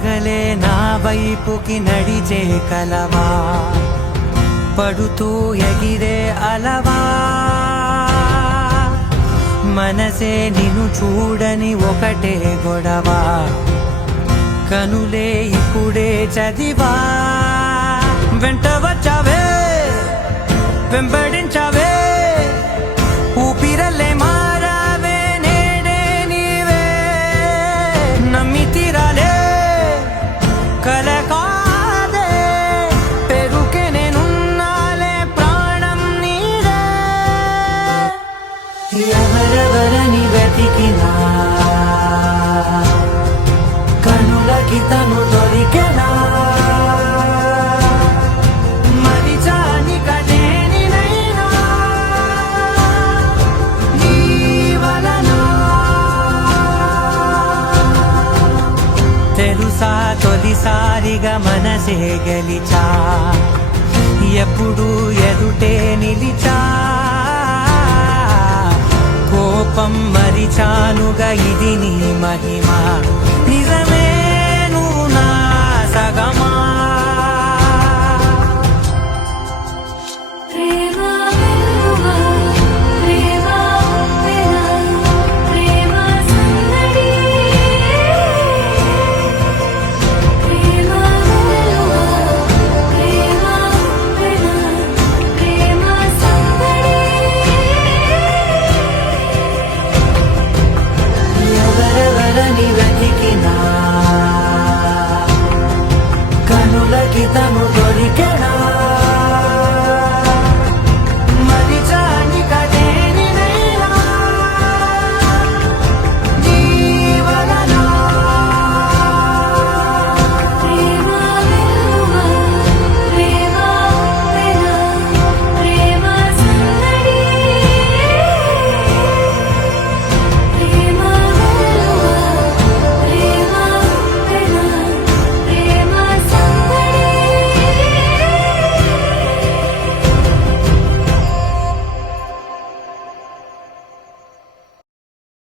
పగలే నా వైపుకి నడిచే కలవా, పడుతూ ఎగిరే అలవా, మనసే నిన్ను చూడని ఒకటే గొడవ, కనులే ఇప్పుడే చదివా. వెంట వచ్చావే వెంబడించావే, ఊపిరల్లే మారావే నేడే నీవే, నమ్మి తీరాలే కల కాదే, పెరుకే నేనున్నాలే ప్రాణం నీదే. ఎవరెవరని వెతికినా కనులకి తను దొరికెనా, తెలుసా తొలిసారిగా మనసే గెలిచా, ఎప్పుడు ఎదుటే నిలిచా, కోపం మరిచానుగా ఇది నీ మహిమ, నిజమే నువ్వు నా సగమా.